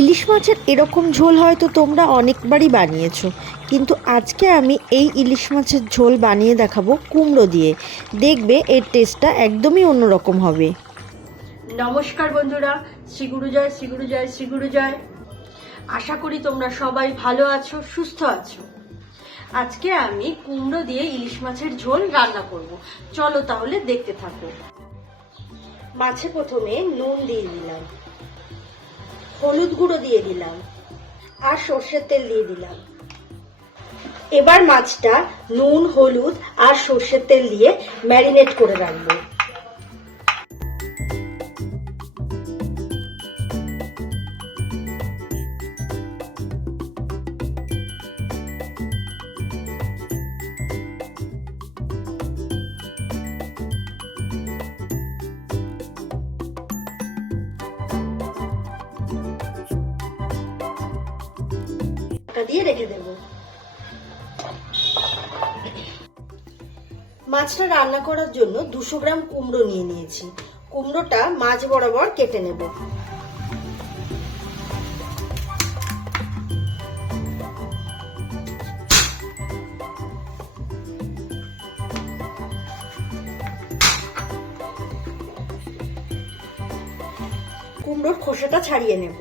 ইলিশ মাছের এরকম ঝোল হয়তো তোমরা অনেকবারই বানিয়েছো, কিন্তু আজকে আমি এই ইলিশ মাছের ঝোল বানিয়ে দেখাবো কুমড়ো দিয়ে। দেখবে এর টেস্টটা একদমই অন্যরকম হবে। নমস্কার বন্ধুরা শ্রীগুরু জয় শ্রীগুরু জয় শ্রীগুরু জয়। আশা করি তোমরা সবাই ভালো আছো, সুস্থ আছো। আজকে আমি কুমড়ো দিয়ে ইলিশ মাছের ঝোল রান্না করব। চলো তাহলে দেখতে থাকো। মাছে প্রথমে নুন দিয়ে দিলাম। হলুদ গুঁড়ো দিয়ে দিলাম আর সর্ষের তেল দিয়ে দিলাম। এবার মাছটা নুন, হলুদ আর সর্ষের তেল দিয়ে ম্যারিনেট করে রাখব। দিয়ে রেখে দেব। মাছটা রান্না করার জন্য দুশো গ্রাম কুমড়ো নিয়ে নিয়েছি। কুমড়োটা মাছ বরাবর কেটে নেব। কুমড়োর খোসাটা ছাড়িয়ে নেব।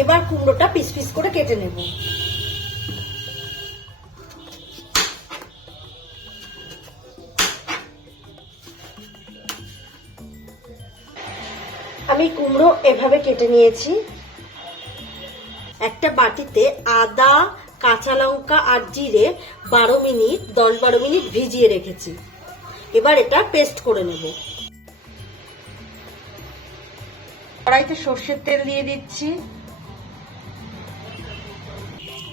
এবার কুমড়োটা পিস পিস করে কেটে নেব। আমি কুমড়ো এভাবে কেটে নিয়েছি। একটা বাটিতে আদা, কাঁচা লঙ্কা আর জিরে বারো মিনিট, দশ বারো মিনিট ভিজিয়ে রেখেছি। এবার এটা পেস্ট করে নেব। কড়াইতে সর্ষের তেল দিয়ে দিচ্ছি।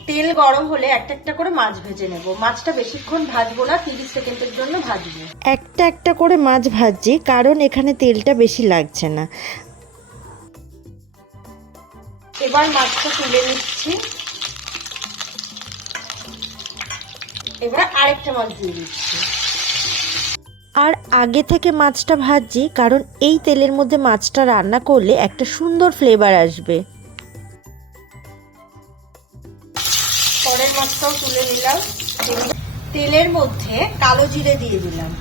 তেল গরম হলে একটা একটা করে মাছ ভেজে নেব। মাছটা বেশিক্ষণ ভাজবো না তিরিশ সেকেন্ডের জন্য ভাজবো। একটা একটা করে মাছ ভাজছি কারণ এখানে তেলটা বেশি লাগছে না। এবার মাছটা তুলে নিচ্ছি। এবার আরেকটা মাছ দিয়ে দিচ্ছি। আর আগে থেকে মাছটা ভাজছি কারণ এই তেলের মধ্যে মাছটা রান্না করলে একটা সুন্দর ফ্লেভার আসবে। পরের মাছটাও তুলে নিলাম। তেলের মধ্যে কালো জিরে দিয়ে দিলাম।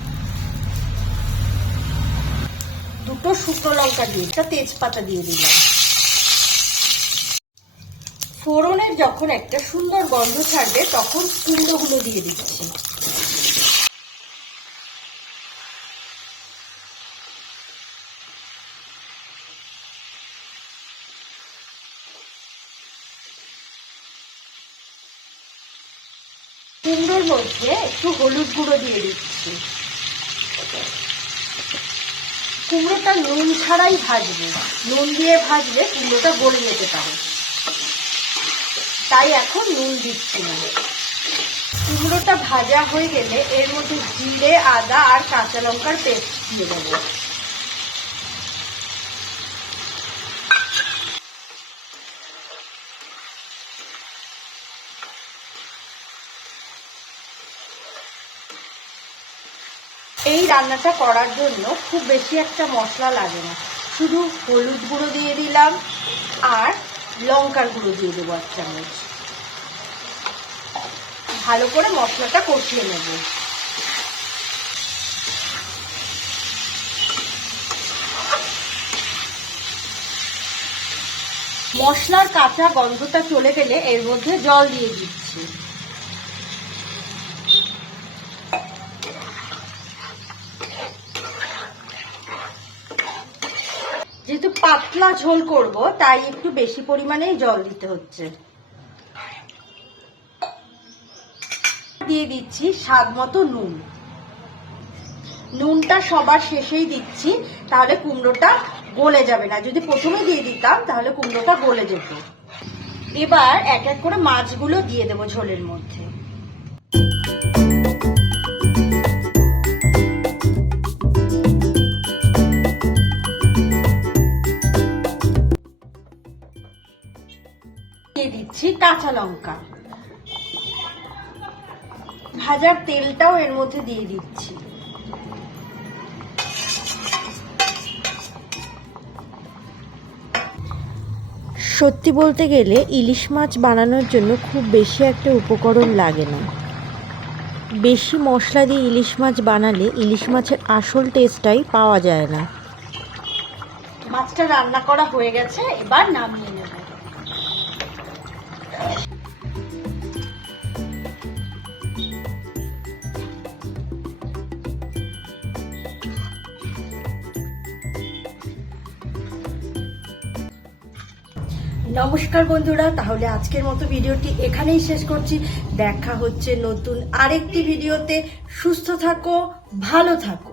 দুটো শুকনো লঙ্কা দিয়ে, একটা তেজপাতা দিয়ে দিলাম। ফোড়নের যখন একটা সুন্দর গন্ধ ছাড়বে, তখন কুমড়োগুলো দিয়ে দিচ্ছি। কুমড়োর মধ্যে একটু হলুদ গুঁড়ো দিয়ে দিচ্ছি। কুমড়োটা নুন ছাড়াই ভাজবে। নুন দিয়ে ভাজলে কুমড়োটা গলে যেতে পারে। তাই এখন নুন দিচ্ছি না। কুমড়োটা ভাজা হয়ে গেলে এর মধ্যে জিরে, আদা আর কাঁচা লঙ্কার পেস্ট দিয়ে দেবো। এই রান্নাটা করার জন্য খুব বেশি একটা মশলা লাগে না। শুধু হলুদ গুঁড়ো দিয়ে দিলাম আর লঙ্কার গুঁড়ো দিয়ে দেবো এক চামচ। ভালো করে মশলাটা কষিয়ে নেব। মশলার কাঁচা গন্ধটা চলে গেলে এর মধ্যে জল দিয়ে দিচ্ছি। যেহেতু পাতলা ঝোল করব, তাই একটু বেশি পরিমাণেই জল দিতে হচ্ছে। দিয়ে দিচ্ছি স্বাদ মতো নুন। নুনটা সবার শেষেই দিচ্ছি, তাহলে কুমড়োটা গলে যাবে না। যদি প্রথমে দিয়ে দিতাম, তাহলে কুমড়োটা গলে যেত। এবার এক এক করে মাছগুলো দিয়ে দেবো ঝোলের মধ্যে। দিয়ে দিচ্ছি কাঁচা লঙ্কা। ভাজার তেলটাও এর মধ্যে দিয়ে দিচ্ছি। সত্যি বলতে গেলে ইলিশ মাছ বানানোর জন্য খুব বেশি একটা উপকরণ লাগে না। বেশি মশলা দিয়ে ইলিশ মাছ বানালে ইলিশ মাছের আসল টেস্টটাই পাওয়া যায় না। মাছটা রান্না করা হয়ে গেছে, এবার নামিয়ে নমস্কার বন্ধুরা, তাহলে আজকের মতো ভিডিওটি এখানেই শেষ করছি। দেখা হচ্ছে নতুন আরেকটি ভিডিওতে। সুস্থ থাকো, ভালো থাকো।